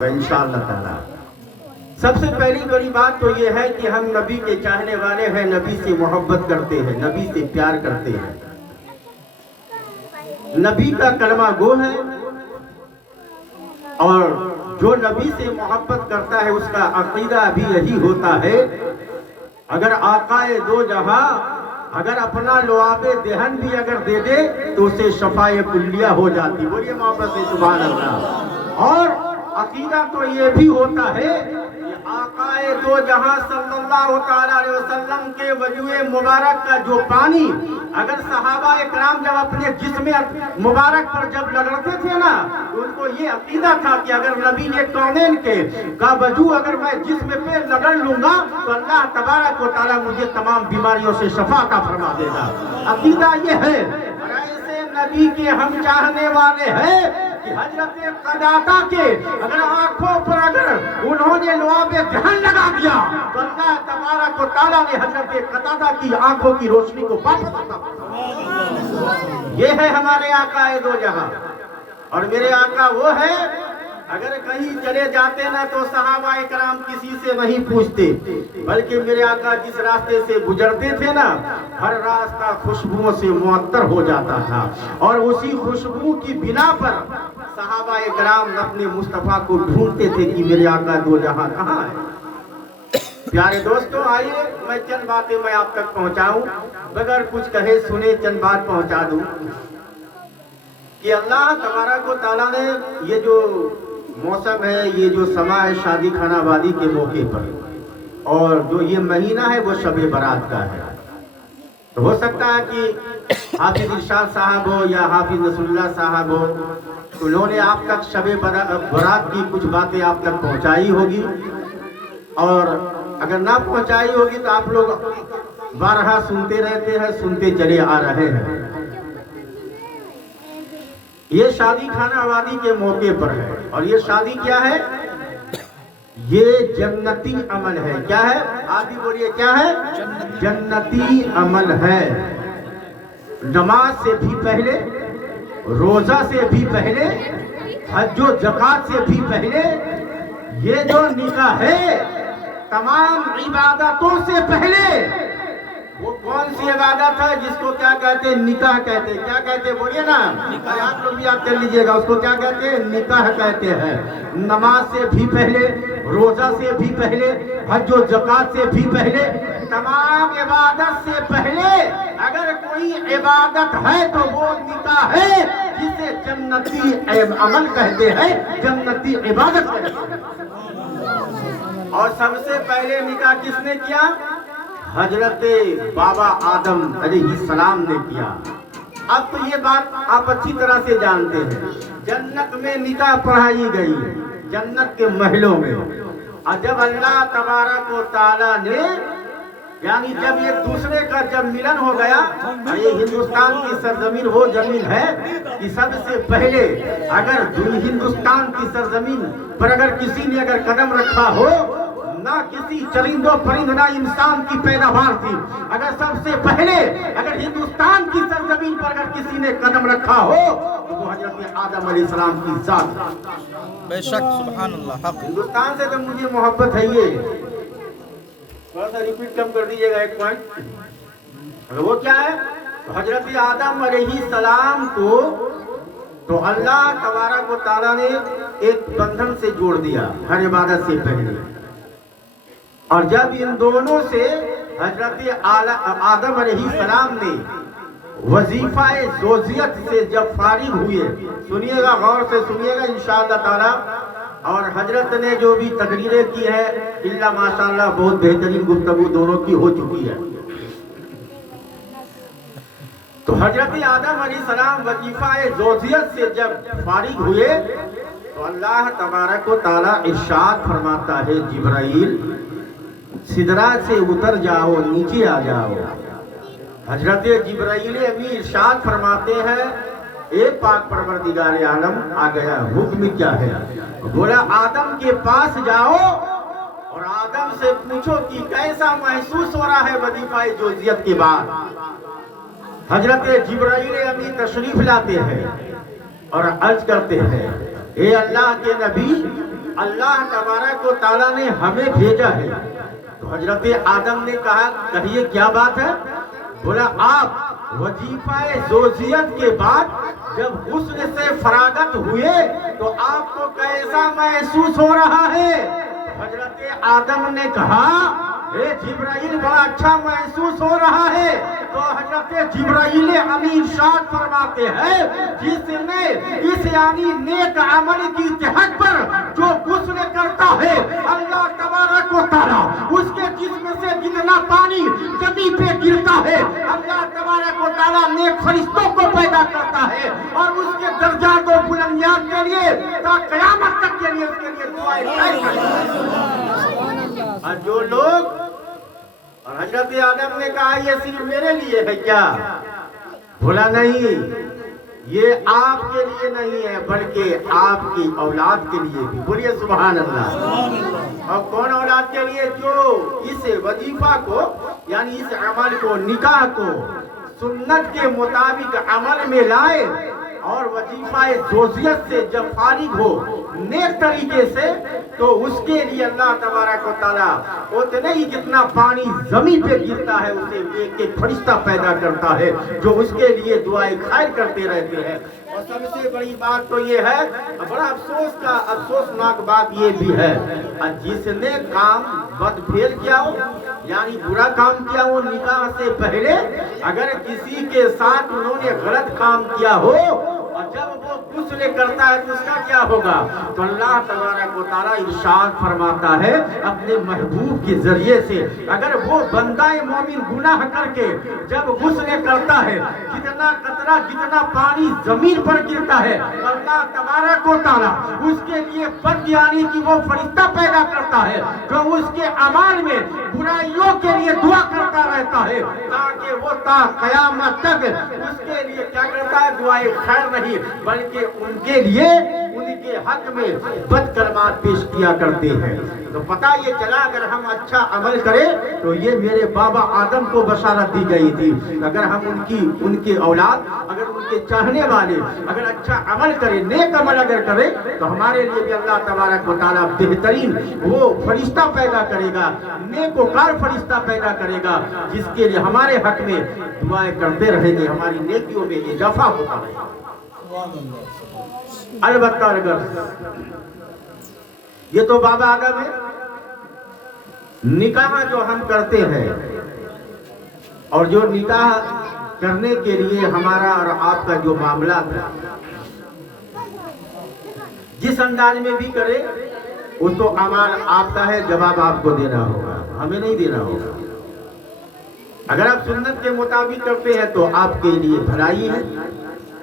انشاءاللہ تعالی سب سے پہلی بڑی بات تو یہ ہے کہ ہم نبی کے چاہنے والے ہیں، نبی سے محبت کرتے ہیں، نبی سے پیار کرتے ہیں، نبی کا کلمہ گو ہے، اور جو نبی سے محبت کرتا ہے اس کا عقیدہ بھی یہی ہوتا ہے۔ اگر آقائے دو جہاں اگر اپنا لعاب دہن بھی اگر دے دے تو اسے شفائے کلیہ ہو جاتی۔ بولیے محبت سے سبحان اللہ۔ اور عقیدہ تو یہ بھی ہوتا ہے کہ آقائے دو جہاں صلی اللہ علیہ وسلم کے وجوہ مبارک کا جو پانی اگر صحابہ اکرام جب اپنے جسم مبارک پر جب لگڑتے تھے نا تو ان کو یہ عقیدہ تھا کہ اگر نبی کونین کے کا وجوہ اگر میں جسم پہ لگڑ لوں گا تو اللہ تبارک و تعالیٰ مجھے تمام بیماریوں سے شفا عطا فرما دے گا۔ عقیدہ یہ ہے۔ اور ایسے نبی کے ہم چاہنے والے ہیں کہ حضرت قدادہ کے اگر آنکھوں پر اگر انہوں نے لعاب دہن لگا دیا تو اللہ تبارک و تعالیٰ نے حضرت قدادہ کی آنکھوں کی روشنی کو واپس عطا فرمایا۔ یہ ہے ہمارے آقا دو جہاں۔ اور میرے آقا وہ ہے اگر کہیں چلے جاتے نا تو صحابہ اکرام کسی سے نہیں پوچھتے، بلکہ میرے آقا جس راستے سے گزرتے تھے نا ہر راستہ خوشبوؤں سے معطر ہو جاتا تھا، اور اسی خوشبو کی بنا پر صحابہ اکرام اپنے مصطفیٰ کو ڈھونڈتے تھے کہ میرے آقا دو جہاں کہاں ہے۔ پیارے دوستوں، آئیے میں چند باتیں میں آپ تک پہنچاؤں، بغیر کچھ کہے سنے چند بات پہنچا دوں کہ اللہ تبارک و تعالیٰ نے یہ جو موسم ہے، یہ جو سما ہے شادی خانہ آبادی کے موقع پر، اور جو یہ مہینہ ہے وہ شب برات کا ہے، تو ہو سکتا ہے کہ حافظ ارشاد صاحب ہو یا حافظ نصر اللہ صاحب ہو، انہوں نے آپ تک شب برات کی کچھ باتیں آپ تک پہنچائی ہوگی، اور اگر نہ پہنچائی ہوگی تو آپ لوگ بارہا سنتے رہتے ہیں، سنتے چلے آ رہے ہیں۔ یہ شادی خانہ آبادی کے موقع پر ہے، اور یہ شادی کیا ہے؟ یہ جنتی عمل ہے۔ کیا ہے؟ آپ بھی بولیے کیا ہے؟ جنتی عمل ہے۔ نماز سے بھی پہلے، روزہ سے بھی پہلے، حج و زکوٰۃ سے بھی پہلے، یہ جو نکاح ہے تمام عبادتوں سے پہلے، وہ کون سی عبادت ہے جس کو کیا کہتے ہیں؟ نکاح کہتے ہیں۔ کیا کہتے ہیں؟ بولیے نا، آپ لوگ بھی یاد کر لیجئے گا، اس کو کیا کہتے ہیں؟ نکاح کہتے ہیں۔ نماز سے بھی پہلے، روزہ سے بھی پہلے، حج و زکوٰۃ سے بھی پہلے، تمام عبادت سے پہلے اگر کوئی عبادت ہے تو وہ نکاح ہے، جسے جنتی عمل کہتے ہیں، جنتی عبادت کہتے ہیں۔ اور سب سے پہلے نکاح کس نے کیا؟ حضرت بابا آدم علیہ السلام نے کیا۔ اب تو یہ بات آپ اچھی طرح سے جانتے ہیں، جنت میں نکاح پڑھائی گئی، جنت کے محلوں میں، اور جب اللہ تبارک و تعالیٰ نے یعنی جب یہ دوسرے کا جب ملن ہو گیا، یہ ہندوستان کی سرزمین وہ زمین ہے کہ سب سے پہلے اگر ہندوستان کی سرزمین پر اگر کسی نے اگر قدم رکھا ہو، نہ کسی چرند و پرند نہ انسان کی پیداوار تھی، اگر سب سے پہلے اگر ہندوستان کی سرزمین پر اگر کسی نے قدم رکھا ہو تو وہ حضرت آدم علیہ السلام کی ذات۔ بے شک، سبحان اللہ، حق۔ ہندوستان سے تو مجھے محبت ہے، یہ تھوڑا سا ریپیٹ کم کر دیجیے گا ایک پوائنٹ۔ وہ کیا ہے؟ تو حضرت آدم علیہ السلام کو تو اللہ تبارک و تعالیٰ نے ایک بندھن سے جوڑ دیا ہر عبادت سے پہلے، اور جب ان دونوں سے حضرت آدم علیہ السلام نے وظیفہ زوجیت سے جب فارغ ہوئے، سنیے گا، غور سے سنیے گا انشاءاللہ تعالی، اور حضرت نے جو بھی تقریریں کی ہے اللہ ماشاءاللہ بہت بہترین گفتگو دونوں کی ہو چکی ہے۔ تو حضرت آدم علیہ السلام وظیفہ زوجیت سے جب فارغ ہوئے تو اللہ تبارک و تعالی ارشاد فرماتا ہے، جبرائیل سدرا سے اتر جاؤ، نیچے آ جاؤ۔ حضرت جبرائیل امین ارشاد فرماتے ہیں، اے پاک پروردگار عالم، آ گیا، حکم کیا ہے؟ بولا آدم کے پاس جاؤ اور آدم سے پوچھو کہ کیسا محسوس ہو رہا ہے وظیفہ زوجیت کے بعد۔ حضرت جبرائیل امین تشریف لاتے ہیں اور عرض کرتے ہیں، اے اللہ کے نبی، اللہ تبارک و تعالیٰ نے ہمیں بھیجا ہے، تو حضرت آدم نے کہا کہیے کیا بات ہے؟ بولا آپ وظیفہ زوجیت کے بعد جب غسل سے فراغت ہوئے تو آپ کو کیسا محسوس ہو رہا ہے؟ حضرت آدم نے کہا اے جبرائیل بڑا اچھا محسوس ہو رہا ہے۔ تو حضرت جبرائیل امین ارشاد فرماتے ہیں جس نے اس یعنی نیک عمل کی تحت پر جو غسل کرتا ہے اللہ تبارک و تعالیٰ اس کے جسم سے جتنا پانی زمین پہ گرتا ہے اللہ تبارک و تعالیٰ نیک فرشتوں کو پیدا کرتا ہے اور اس کے درجات و بلندیات کے لیے تا قیامت تک کے لیے اس کے لیے دعائیں کرتا ہے۔ اور جو لوگ اور حضرت آدم نے کہا یہ صرف میرے لیے ہے کیا؟ بولا نہیں، یہ آپ کے لیے نہیں ہے بلکہ آپ کی اولاد کے لیے بھی۔ بولیے سبحان اللہ۔ اور کون اولاد کے لیے؟ جو اس وظیفہ کو یعنی اس عمل کو نکاح کو سنت کے مطابق عمل میں لائے اور وظیفہ زوجیت سے جب فارغ ہو نیک طریقے سے تو اس کے لیے اللہ تبارک و تعالیٰ اتنے ہی جتنا پانی زمین پہ گرتا ہے اسے ایک ایک فرشتہ پیدا کرتا ہے جو اس کے لیے دعائیں خیر کرتے رہتے ہیں۔ اور سب سے بڑی بات تو یہ ہے، بڑا افسوسناک بات یہ بھی ہے، جس نے کام بدفعل کیا ہو یعنی برا کام کیا ہو نکاح سے پہلے، اگر کسی کے ساتھ انہوں نے غلط کام کیا ہو اور جب وہ غسل کرتا ہے تو اس کا کیا ہوگا؟ تو اللہ تبارک و تعالیٰ ارشاد فرماتا ہے اپنے محبوب کے ذریعے سے اگر وہ بندہ مومن گناہ کر کے جب غسل کرتا ہے جتنا قطرہ جتنا پانی زمین پر گرتا ہے اللہ تبارک و تعالیٰ اس کے لیے بد یعنی کہ وہ فرشتہ پیدا کرتا ہے جو اس کے اعمال میں برائیوں کے لیے دعا کرتا رہتا ہے تاکہ وہ تا قیامت تک اس کے لیے کیا کرتا ہے؟ دعائیں خیر نہیں بلکہ ان کے لیے ان کے حق میں بد کلمات پیش کیا کرتے ہیں۔ تو پتہ یہ چلا اگر ہم اچھا عمل کریں تو یہ میرے بابا آدم کو بشارت دی گئی تھی، اگر ہم ان کی اولاد اگر ان کے چاہنے والے اگر اچھا عمل کریں نیک عمل اگر کریں تو ہمارے لیے بھی اللہ تبارک و تعالیٰ بہترین وہ فرشتہ پیدا کرے گا، نیکوکار فرشتہ پیدا کرے گا جس کے لیے ہمارے حق میں دعائیں کرتے رہیں گے، ہماری نیکیوں میں اضافہ ہوتا رہے گا۔ البتہ اگر یہ تو بابا آدم ہے، نکاح جو ہم کرتے ہیں اور جو نکاح کرنے کے لیے ہمارا اور آپ کا جو معاملہ ہے جس انداز میں بھی کرے وہ تو عمل آپ کا ہے، جواب آپ کو دینا ہوگا، ہمیں نہیں دینا ہوگا۔ اگر آپ سنت کے مطابق کرتے ہیں تو آپ کے لیے بھلائی ہے،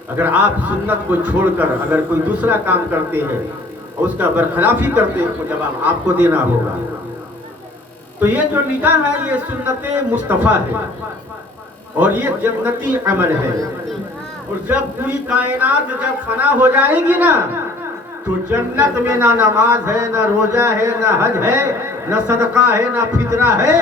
اگر آپ سنت کو چھوڑ کر اگر کوئی دوسرا کام کرتے ہیں اور اس کا برخلافی کرتے ہیں تو جواب آپ کو دینا ہوگا۔ تو یہ جو نکاح ہے یہ سنت مصطفیٰ ہے اور یہ جنتی عمل ہے، اور جب پوری کائنات جب فنا ہو جائے گی نا تو جنت میں نہ نماز ہے نہ روزہ ہے نہ حج ہے نہ صدقہ ہے نہ فطرہ ہے،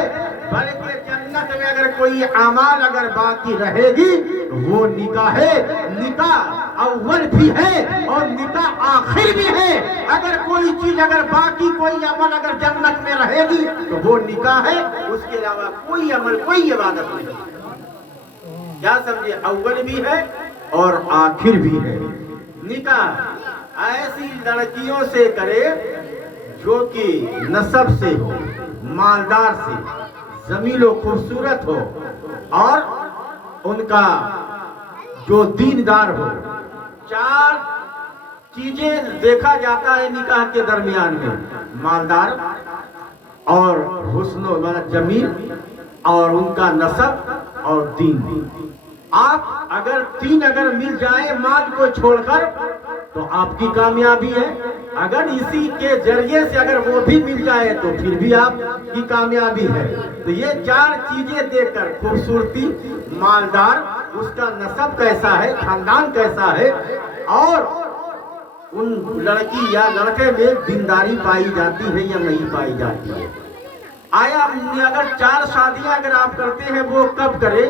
بلکہ جنت میں اگر کوئی اعمال اگر باقی رہے گی تو وہ نکاح ہے، نکاح اول بھی ہے اور نکاح آخر بھی ہے۔ اگر کوئی چیز اگر باقی کوئی عمل اگر جنت میں رہے گی تو وہ نکاح ہے، اس کے علاوہ کوئی عمل کوئی عبادت نہیں۔ کیا سمجھے؟ اول بھی ہے اور آخر بھی ہے۔ نکاح ایسی لڑکیوں سے کرے جو کہ نسب سے ہو، مالدار سے، جمیل و خوبصورت ہو اور ان کا جو دیندار ہو۔ چار چیزیں دیکھا جاتا ہے نکاح کے درمیان میں، مالدار اور حسن و جمیل اور ان کا نسب اور دین۔ آپ اگر تین اگر مل جائے مال کو چھوڑ کر تو آپ کی کامیابی ہے، اگر اسی کے ذریعے سے اگر وہ بھی مل جائے تو پھر بھی آپ کی کامیابی ہے۔ تو یہ چار چیزیں دیکھ کر خوبصورتی، مالدار، اس کا نسب کیسا ہے، خاندان کیسا ہے اور ان لڑکی یا لڑکے میں دینداری پائی جاتی ہے یا نہیں پائی جاتی ہے۔ آیا اگر چار شادیاں اگر آپ کرتے ہیں وہ کب کرے؟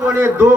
2.25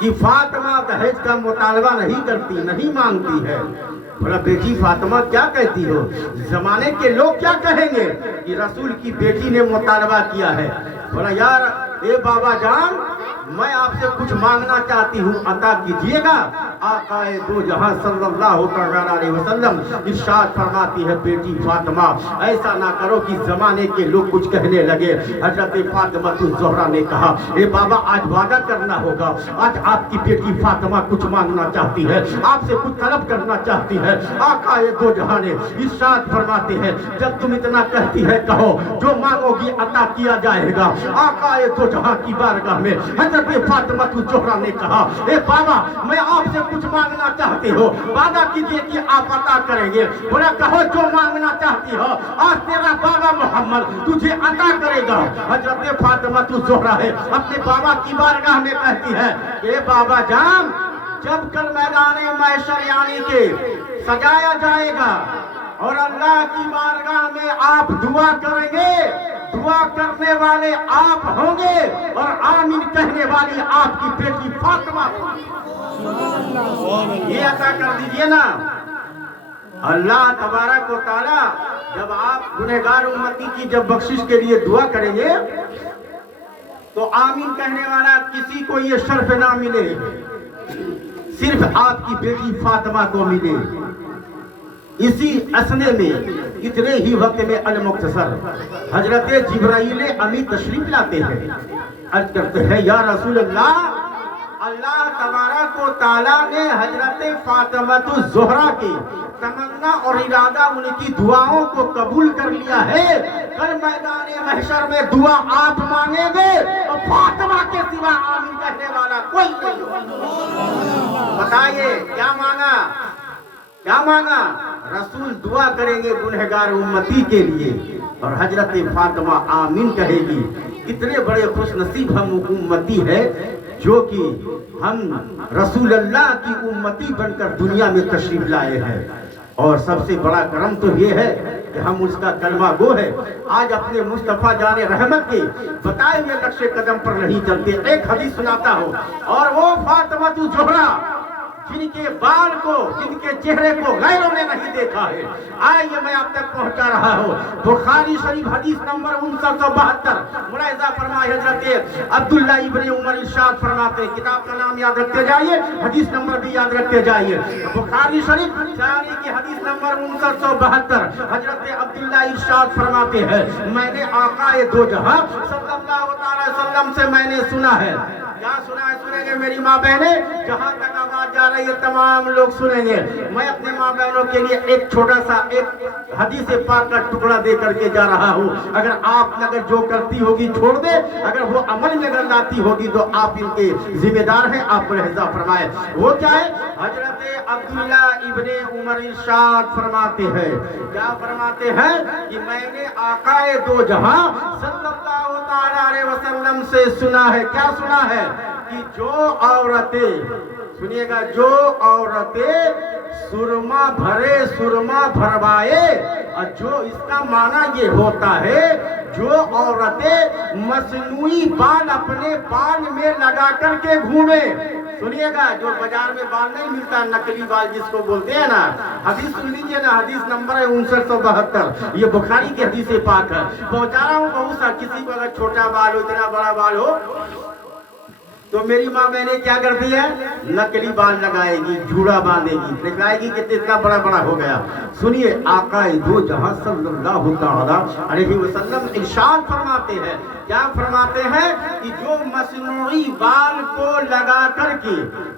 کہ فاطمہ دہیج کا مطالبہ نہیں کرتی، نہیں مانگتی ہے۔ بولا بیٹی فاطمہ کیا کہتی ہو؟ زمانے کے لوگ کیا کہیں گے کہ رسول کی بیٹی نے مطالبہ کیا ہے؟ بولا یار اے بابا جان، میں آپ سے کچھ مانگنا چاہتی ہوں، عطا کیجیے گا۔ آقا دو جہاں صلی اللہ علیہ وسلم ارشاد فرماتی ہے بیٹی فاطمہ ایسا نہ کرو کہ زمانے کے لوگ کچھ کہنے لگے۔ حضرت فاطمہ الزہرا نے کہا اے بابا آج وعدہ کرنا ہوگا، آج آپ کی بیٹی فاطمہ کچھ مانگنا چاہتی ہے، آپ سے کچھ طلب کرنا چاہتی ہے۔ آقا دو جہاں نے ارشاد فرماتے ہیں جب تم اتنا کہتی ہے کہو، جو مانگو گی عطا کیا جائے گا۔ آقا دو جہاں کی بارگاہ میں حضرت فاطمہ الزہرا نے کہا اے بابا میں آپ سے کچھ مانگنا چاہتی ہو، وعدہ کیجئے کہ آپ عطا کریں گے۔ بولا کہو جو مانگنا چاہتی ہو، آج تیرا بابا محمد تجھے عطا کرے گا۔ حضرت فاطمہ الزہرا ہے اپنے بابا کی بارگاہ میں کہتی ہے اے بابا جان، جب کل میدان محشر یعنی کہ سجایا جائے گا اور اللہ کی بارگاہ میں آپ دعا کریں گے، دعا کرنے والے آپ ہوں گے اور آمین کہنے والی آپ کی بیٹی فاطمہ۔ یہ عطا کر دیجئے نا۔ اللہ تبارک و تعالی جب آپ گنہگار امتی کی جب بخشش کے لیے دعا کریں گے تو آمین کہنے والا کسی کو یہ شرف نہ ملے، صرف آپ کی بیٹی فاطمہ کو ملے۔ اسی اسنے میں اتنے ہی وقت میں المختصر حضرت جبرائیل امی تشریف لاتے ہیں، عرض کرتے ہیں یا رسول اللہ، اللہ تبارک و تعالیٰ نے حضرت فاطمہ الزہرا کی تمنا اور ارادہ ان کی دعاؤں کو قبول کر لیا ہے۔ کل میدان محشر میں دعا آپ مانگیں گے اور فاطمہ کے سوا آمین کہنے والا کوئی نہیں ہوگا۔ بتائیے کیا مانگا؟ کیا مانگا؟ رسول دعا کریں گے گنہگار امتی کے لیے اور حضرت فاطمہ آمین کہے گی۔ کتنے بڑے خوش نصیب ہم امتی ہے جو کہ ہم رسول اللہ کی امتی بن کر دنیا میں تشریف لائے ہیں، اور سب سے بڑا کرم تو یہ ہے کہ ہم اس کا کلمہ گو ہے۔ آج اپنے مصطفیٰ جان رحمت کے بتائے ہوئے نقش قدم پر نہیں چلتے۔ ایک حدیث سناتا ہوں، اور وہ فاطمہ الزہرا جن کے بال کو، جن کے چہرے کو غیروں نے نہیں دیکھا ہے، آئیے میں آپ تک پہنچا رہا ہوں۔ بخاری شریف حدیث نمبر 5972 ملاحظہ فرمائے حضرت عبداللہ ابن عمر ارشاد فرماتے ہیں، کتاب کا نام یاد رکھتے جائیے، حدیث نمبر بھی یاد رکھتے جائیے۔ بخاری شریف جاری کی حدیث نمبر 5972 حضرت عبداللہ ارشاد فرماتے ہیں میں نے آقا دو جہاں صلی اللہ علیہ وسلم سے میں نے سنا ہے۔ کیا سنا ہے؟ سنیں گے میری ماں بہنیں، جہاں تک آواز جا رہی ہے تمام لوگ سنیں گے۔ میں اپنے ماں بہنوں کے لیے ایک چھوٹا سا ایک حدیث پاک کا ٹکڑا دے کر کے جا رہا ہوں۔ اگر آپ اگر جو کرتی ہوگی چھوڑ دے، اگر وہ عمل میں اگر لاتی ہوگی تو آپ ان کے ذمہ دار ہیں، آپ ملاحظہ فرمائے۔ وہ کیا ہے؟ حضرت عبداللہ ابن عمر ارشاد فرماتے ہیں، کیا فرماتے ہیں کہ میں نے آقا دو جہاں صلی اللہ علیہ وسلم سے سنا ہے۔ کیا سنا ہے؟ کہ جو عورتیں، سنیے گا، جو عورتیں سرما بھرے سرما بھروائے، اور جو اس کا معنی یہ ہوتا ہے جو عورتیں مصنوعی بال اپنے بال میں لگا کر کے گھومے۔ سنیے گا، جو بازار میں بال نہیں ملتا، نقلی بال جس کو بولتے ہیں نا، حدیث سن لیجئے نا، حدیث نمبر ہے 5972، یہ بخاری کی حدیث پاک ہے۔ پہنچا رہا ہوں بہت سا، کسی کو اگر چھوٹا بال ہو، اتنا بڑا بال ہو تو میری ماں بہنیں کیا کرتی ہے؟ نقلی بال لگائے گی، جھوڑا باندھے گی، دکھائے گی کہ اتنا بڑا بڑا ہو گیا۔ سنیے آقا دو جہاں صلی اللہ تعالی علیہ وسلم ارشاد فرماتے ہیں، کیا فرماتے ہیں کہ جو مصنوعی بال کو لگا کر کے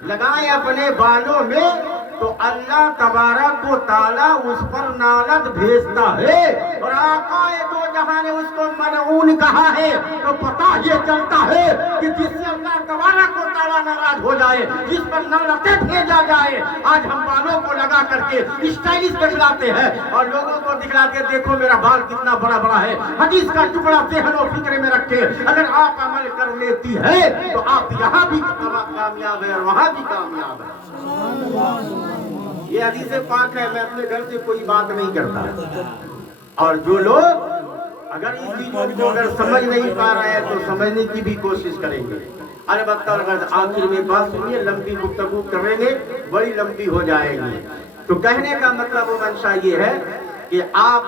لگائے اپنے بالوں میں تو اللہ تبارک و تعالیٰ اس پر نالت بھیجتا ہے، اور آقا دو جہاں نے اس کو ملعون کہا ہے، تو پتہ یہ چلتا ہے کہ جس سے اللہ تبارک و تعالیٰ ناراض ہو جائے، جس پر نالتیں بھیجا جائے۔ آج ہم بالوں کو لگا کر کے اسٹائلش دکھلاتے ہیں اور لوگوں کو دکھلاتے دیکھو میرا بال کتنا بڑا بڑا ہے۔ حدیث کا ٹکڑا ذہن و فکر میں رکھے، اگر آپ عمل کر لیتی ہے تو آپ یہاں بھی کامیاب ہے اور وہاں بھی کامیاب ہے۔ یہ حدیث پاک ہے، میں اپنے گھر سے کوئی بات نہیں کرتا۔ اور جو لوگ اگر اس چیزوں کو اگر سمجھ نہیں پا رہے ہیں تو سمجھنے کی بھی کوشش کریں گے۔ البتہ آخر میں بات سنیے، لمبی گفتگو کریں گے، بڑی لمبی ہو جائے گی۔ تو کہنے کا مطلب و منشا یہ ہے کہ آپ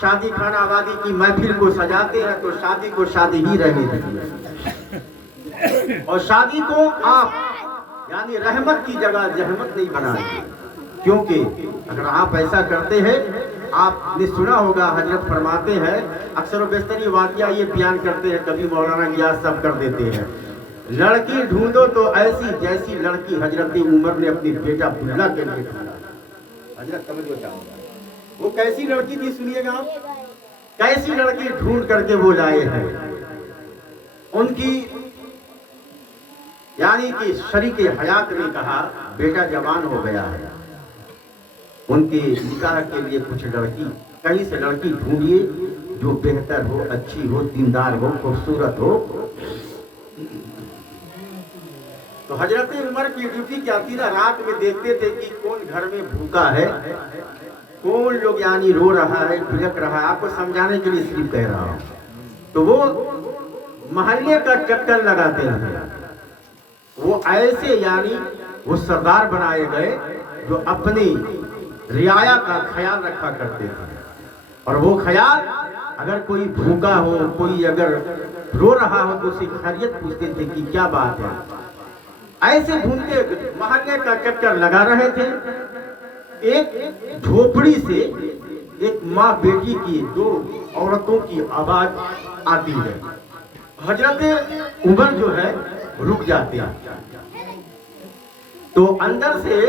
شادی خانہ آبادی کی محفل کو سجاتے ہیں تو شادی کو شادی ہی رہنے دیجیے، اور شادی کو آپ یعنی رحمت کی جگہ زحمت نہیں بنائیں، کیونکہ اگر آپ ایسا کرتے ہیں، آپ نے سنا ہوگا حضرت فرماتے ہیں، اکثر و بیشتر یہ واقعہ یہ بیان کرتے ہیں، کبھی مولانا غیاث صاحب کر دیتے ہیں، لڑکی ڈھونڈو تو ایسی جیسی لڑکی حضرت عمر نے اپنی بیٹا عبداللہ کے لیے ڈھونڈا۔ حضرت توجہ چاہوں گا، وہ کیسی لڑکی تھی سنیے گا آپ، کیسی لڑکی ڈھونڈ کر کے وہ لائے ہیں۔ ان کی یعنی کہ شریک حیات نے کہا بیٹا جوان ہو گیا ہے، ان کے نکاح کے لیے کچھ لڑکی، کہیں سے لڑکی ڈھونڈیے جو بہتر ہو، اچھی ہو، دیندار ہو، خوبصورت ہو۔ تو حضرت عمر کی ڈیوٹی کیا تھی نا، رات میں دیکھتے تھے کہ کون گھر میں بھوکا ہے، کون لوگ یعنی رو رہا ہے، بھڑک رہا ہے، آپ کو سمجھانے کے لیے صرف کہہ رہا ہوں۔ تو وہ محلے کا چکر لگاتے ہیں، وہ ایسے یعنی وہ سردار بنائے گئے جو اپنی رعایا کا خیال رکھا کرتے تھے، اور وہ خیال اگر کوئی بھوکا ہو، کوئی اگر رو رہا ہو تو اسے خیریت پوچھتے تھے کہ کیا بات ہے۔ ایسے ڈھونڈتے محلے کا چکر لگا رہے تھے، ایک جھوپڑی سے ایک ماں بیٹی کی، دو عورتوں کی آواز آتی ہے۔ حضرت عمر جو ہے رک جاتے ہیں، تو اندر سے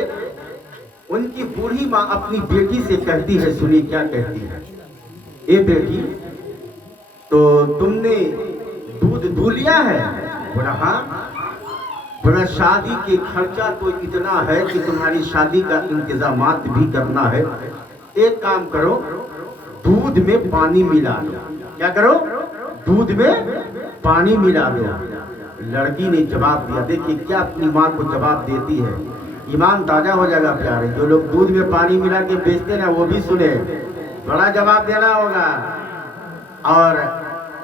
ان کی بوڑھی ماں اپنی بیٹی سے کہتی ہے، سنی کیا کہتی ہے، اے بیٹی تو تم نے دودھ دھو لیا ہے؟ بولا ہاں۔ بولا شادی کے خرچہ تو اتنا ہے کہ تمہاری شادی کا انتظامات بھی کرنا ہے، ایک کام کرو دودھ میں پانی ملا دو۔ کیا کرو؟ دودھ میں پانی ملا دو۔ لڑکی نے جواب دیا، دیکھیے کیا اپنی ماں کو جواب دیتی ہے، ایمان تازہ ہو جائے گا پیارے، جو لوگ دودھ میں پانی ملا کے بیچتے نا وہ بھی سنے، بڑا جواب دینا ہوگا۔ اور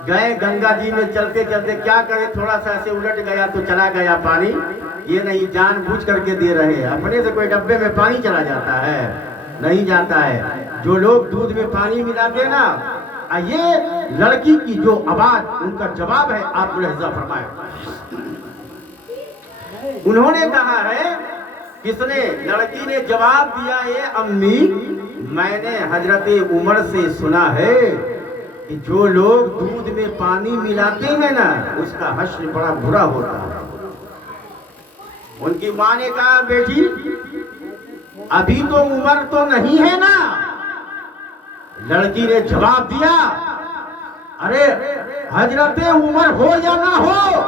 گئے گنگا جی میں چلتے چلتے، کیا کرے تھوڑا سا ایسے الٹ گیا تو چلا گیا پانی، یہ نہیں جان بوجھ کر کے دے رہے ہیں، اپنے سے کوئی ڈبے میں پانی چلا جاتا ہے؟ نہیں جاتا ہے۔ جو لوگ دودھ میں پانی ملاتے نا، یہ لڑکی کی جو آواز ان کا جواب ہے، آپ ملاحظہ فرمائیں۔ انہوں نے کہا ہے، کس نے؟ لڑکی نے جواب دیا، اے امی میں نے حضرت عمر سے سنا ہے کہ جو لوگ دودھ میں پانی ملاتے ہیں نا اس کا حشر بڑا برا ہوتا ہے۔ ان کی ماں نے کہا بیٹی ابھی تو عمر تو نہیں ہے نا؟ لڑکی نے جواب دیا، ارے حضرت عمر ہو یا نہ ہو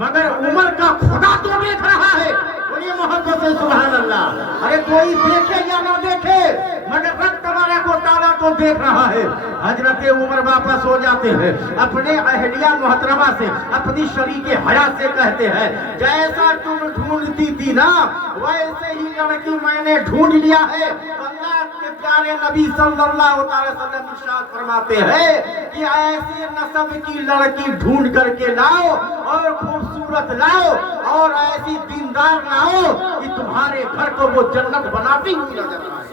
مگر عمر کا خدا تو دیکھ رہا ہے۔ بڑی محبت سے سبحان اللہ۔ ارے کوئی دیکھے یا نہ دیکھے مگر رب تبارک و تعالیٰ تو دیکھ رہا ہے۔ حضرت عمر واپس ہو جاتے ہیں، اپنے اہلیہ محترمہ سے، اپنی شریک حیات سے کہتے ہیں، جیسا تم ڈھونڈتی تھی نا ویسے ہی لڑکی میں نے ڈھونڈ لیا ہے۔ اللہ کے پیارے نبی صلی اللہ علیہ وسلم ارشاد فرماتے ہیں کہ ایسی نسب کی لڑکی ڈھونڈ کر کے لاؤ اور خوبصورت لاؤ اور ایسی دیندار لاؤ کہ تمہارے گھر کو وہ جنت بناتی ہوئی نظر آئے۔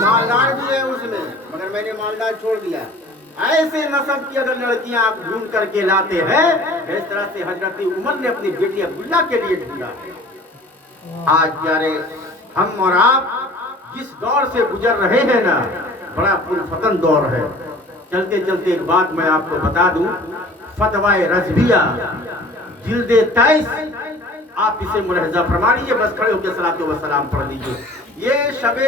مالدار بھی ہے اس میں مگر میں نے مالدار چھوڑ دیا۔ ایسے نسب کی اگر لڑکیاں آپ ڈھونڈ کر کے لاتے ہیں، اس طرح سے حضرت عمر نے اپنی بیٹی عبداللہ کے لیے ڈھونڈا۔ آج پیارے ہم اور آپ جس دور سے گزر رہے ہیں نا، بڑا پرفتن دور ہے۔ چلتے چلتے ایک بات میں آپ کو بتا دوں، فتوی رضویہ جلد 23، آپ اسے ملاحظہ فرما لیجیے، بس کھڑے ہو کے صلاۃ و سلام پڑھ لیجیے۔ یہ شب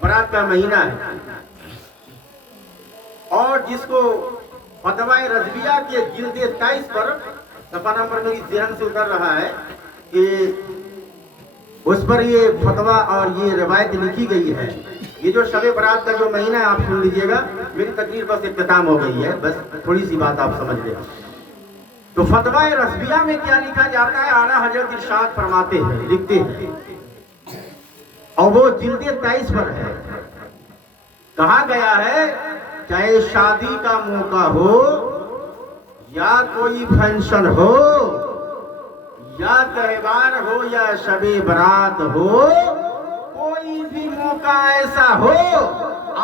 برات کا مہینہ ہے، اور جس کو فتوی رضویہ کے جلد 23 پر صفحہ نمبر میری ذہن سے اتر رہا ہے کہ اس پر یہ فتویٰ اور یہ روایت لکھی گئی ہے۔ یہ جو شب برات کا جو مہینہ ہے آپ سن لیجئے گا، میری تقریر بس اختتام ہو گئی ہے، بس تھوڑی سی بات آپ سمجھ لیں۔ تو فتوی رضویہ میں کیا لکھا جاتا ہے، اعلیٰ حضرت ارشاد فرماتے ہیں، لکھتے ہیں، اور وہ جلد 23 پر ہے، کہا گیا ہے چاہے شادی کا موقع ہو یا کوئی فنکشن ہو، یا تہوار ہو یا شب برات ہو، کوئی بھی موقع ایسا ہو،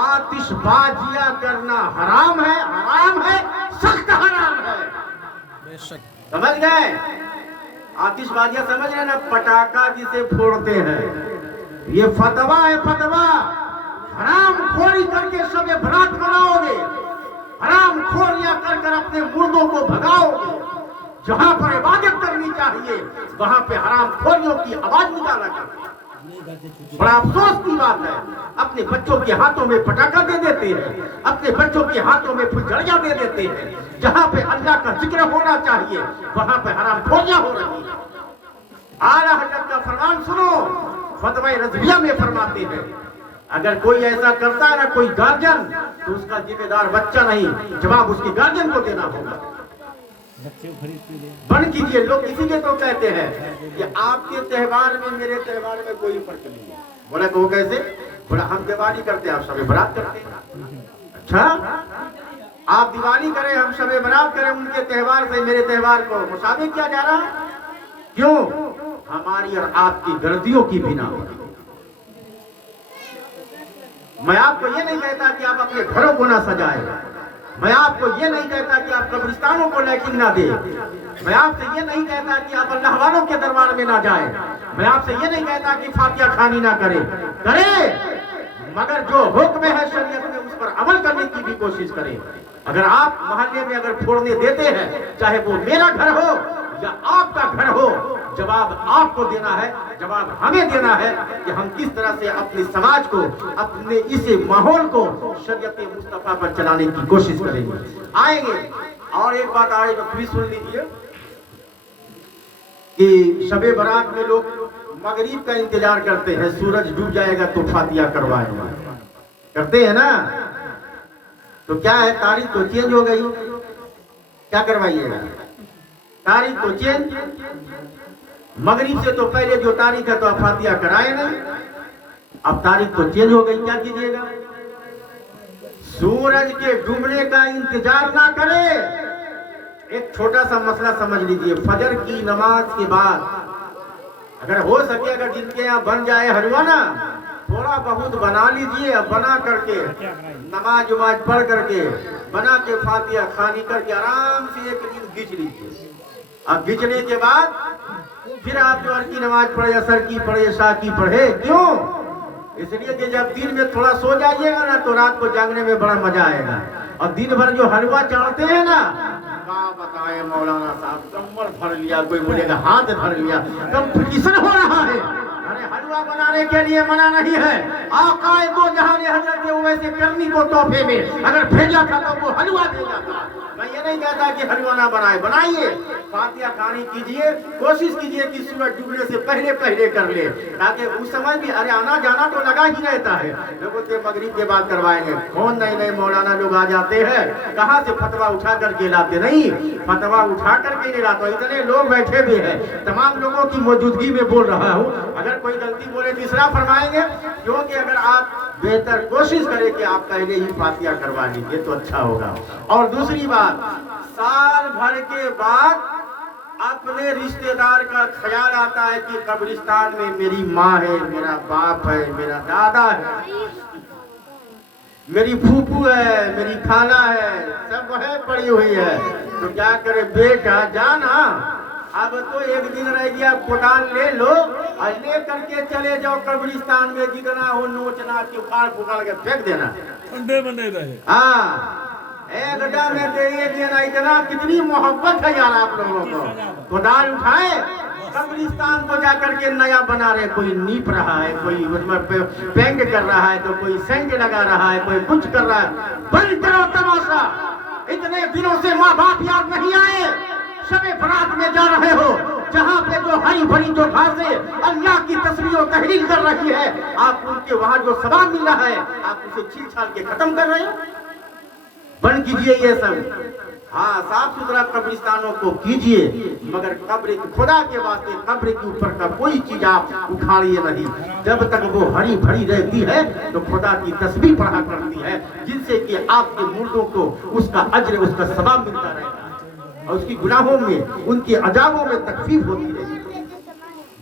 آتش بازیاں کرنا حرام ہے، سخت حرام ہے۔ بے شک سمجھ گئے؟ آتش بازیاں سمجھ رہے نا، پٹاخہ جسے پھوڑتے ہیں، یہ فتویٰ ہے، فتویٰ۔ حرام خوری کر کے شب برات مناؤ گے، حرام خوریاں کر کر اپنے مردوں کو بھگاؤ گے، جہاں پر عبادت کرنی چاہیے وہاں پہ حرام خوریوں کی آواز نکالا کرتے ہیں۔ بڑا افسوس کی بات ہے، اپنے بچوں کے ہاتھوں میں پٹاخہ دے دیتے ہیں، اپنے بچوں کے ہاتھوں میں پھلجھڑیاں دے دیتے ہیں، جہاں پہ اللہ کا ذکر ہونا چاہیے وہاں پہ حرام خوریاں ہو رہی ہیں۔ اعلیٰ حضرت کا فرمان سنو، فتویٰ رضویہ میں فرماتے ہیں اگر کوئی ایسا کرتا ہے نا کوئی گارجن، تو اس کا ذمہ دار بچہ نہیں، جواب اس کے گارجن کو دینا ہوگا۔ بند کیجئے، لوگ اسی کے تو کہتے ہیں کہ آپ کے تہوار میں میرے تہوار میں کوئی فرق نہیں ہے۔ بولا کہ وہ کیسے؟ بولا ہم دیوالی کرتے ہیں، آپ شب برات کرتے ہیں۔ اچھا، آپ دیوالی کریں، ہم شب برات کریں، ان کے تہوار سے میرے تہوار کو مشابہ کیا جا رہا ہے؟ کیوں؟ ہماری اور آپ کی غلطیوں کی بنا پر۔ میں آپ کو یہ نہیں کہتا کہ آپ اپنے گھروں کو نہ سجائیں، میں آپ کو یہ نہیں کہتا کہ آپ قبرستانوں کو لیکن نہ دیں، میں آپ سے یہ نہیں کہتا کہ آپ اللہ والوں کے دربار میں نہ جائیں، میں آپ سے یہ نہیں کہتا کہ فاتحہ خوانی نہ کریں، مگر جو حکم ہے شریعت میں اس پر عمل کرنے کی بھی کوشش کریں۔ اگر آپ محلے میں اگر پھوڑنے دیتے ہیں، چاہے وہ میرا گھر ہو یا آپ کا گھر ہو، جواب آپ کو دینا ہے، جواب ہمیں دینا ہے کہ ہم کس طرح سے اپنے سماج کو، اپنے اس ماحول کو شریعت مصطفیٰ پر چلانے کی کوشش کریں گے۔ آئیں گے اور ایک بات آئے گا، بھی سن لیجیے کہ شب برات میں لوگ مغرب کا انتظار کرتے ہیں، سورج ڈوب جائے گا تو فاتحہ کروائیں گے، کرتے ہیں نا؟ تو کیا ہے، تاریخ تو چینج ہو گئی، کیا کروائیے گا؟ تاریخ تو چینج، مغرب سے تو پہلے جو تاریخ ہے تو آپ فاتحہ کرائے نہیں، اب تاریخ تو چینج ہو گئی، کیا کیجئے گا؟ سورج کے ڈوبنے کا انتظار نہ کرے۔ ایک چھوٹا سا مسئلہ سمجھ لیجئے، فجر کی نماز کے بعد اگر ہو سکے، اگر جن کے یہاں بن جائے حلوہ نا، تھوڑا بہت بنا لیجئے، بنا کر کے نماز پڑھ کر کے بنا کے فاتحہ خوانی کر کے آرام سے ایک نیند گھچ لیجئے۔ اب گھچنے کے بعد پھر آپ جو کی نماز پڑھے، اثر کی پڑھے، عشاء کی پڑھے، کیوں؟ اس لیے کہ جب دن میں تھوڑا سو جائیے گا نا تو رات کو جاگنے میں بڑا مزہ آئے گا۔ اور دن بھر جو حلوہ چڑھتے ہیں نا، کیا بتائیں مولانا صاحب، کمر دھر لیا، کوئی بولے گا ہاتھ دھر لیا، کمپٹیشن ہو رہا ہے۔ ارے حلوہ بنانے کے لیے منع نہیں ہے، آقا دو جہان حضرت اویس کرنی کو تحفے میں اگر بھیجا تھا تو وہ حلوہ بھیجا تھا۔ میں یہ نہیں کہتا کہ حلوہ نہ بنائے، بنائیے، فاتحہ خوانی کیجئے، کوشش کیجئے کہ سورج ڈوبنے سے پہلے کر لے، تاکہ اس سمجھ بھی ارے آنا جانا تو لگا ہی رہتا ہے۔ لوگوں کے مغرب کے بعد کروائیں گے، کون نئے مولانا لوگ آ جاتے ہیں، کہاں سے فتویٰ اٹھا کر کے لاتے؟ نہیں، فتویٰ اٹھا کر کے نہیں لاتا، اتنے لوگ بیٹھے بھی ہیں، تمام لوگوں کی موجودگی میں بول رہا ہوں، اگر کوئی غلطی بولے تو اصلاح فرمائیں گے، کیونکہ اگر آپ بہتر کوشش کریں کہ آپ پہلے ہی فاتحہ کروا لیجیے تو اچھا ہوگا۔ اور دوسری بات، سال بھر کے بعد اپنے رشتہ دار کا خیال آتا ہے کہ قبرستان میں میری ماں ہے، میرا باپ ہے، میرا دادا ہے، میری پھوپھو ہے، میری خالہ ہے، سب ہے پڑی ہوئی ہے، تو کیا کرے بیٹا جانا، اب تو ایک دن رہ گیا، کوٹان لے لو اور لے کر کے چلے جاؤ قبرستان میں، جتنا ہو نوچنا کہ اکھاڑ پھکاڑ کے پھینک دینا۔ ہاں، ایک گڈھا میں دے دینا، اتنا کتنی محبت ہے یار آپ لوگوں کو۔ کوٹان اٹھائے، قبرستان کو جا کر کے نیا بنا رہے، کوئی نیپ رہا ہے، کوئی اس میں پینٹ کر رہا ہے، تو کوئی سینٹ لگا رہا ہے، کوئی کچھ کر رہا ہے۔ بند کرو تماشا، اتنے دنوں سے ماں باپ یاد نہیں آئے، شب برات میں جا رہے ہو، جہاں پہ جو ہری بھری جو گھاسیں اللہ کی تسبیح و تحلیل کر رہی ہے، آپ ان کے وہاں جو ثواب مل رہا ہے آپ اسے چھیل چھال کے ختم کر رہے ہو۔ بند کیجئے یہ سب، ہاں صاف ستھرا قبرستانوں کو کیجئے، مگر قبر خدا کے واسطے قبر کے اوپر کا کوئی چیز آپ اکھاڑیے نہیں، جب تک وہ ہری بھری رہتی ہے تو خدا کی تسبیح پڑھا کرتی ہے، جن سے کہ آپ کے مردوں کو اس کا اجر، اس کا ثواب ملتا رہے گا، اور اس کی گناہوں میں، ان کے عذابوں میں تخفیف ہوتی رہے گی۔